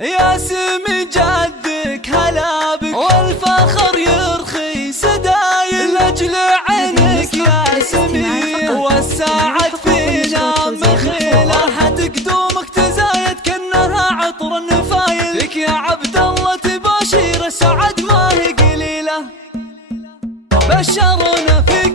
يا سمي جدك هلا بك والفخر يرخي سدايل لاجل عينك يا سمي والساعد فينا مخيله حد قدومك تزايد كأنها عطر النفايل لك يا عبد الله تباشير السعد ما هي قليله بشرنا في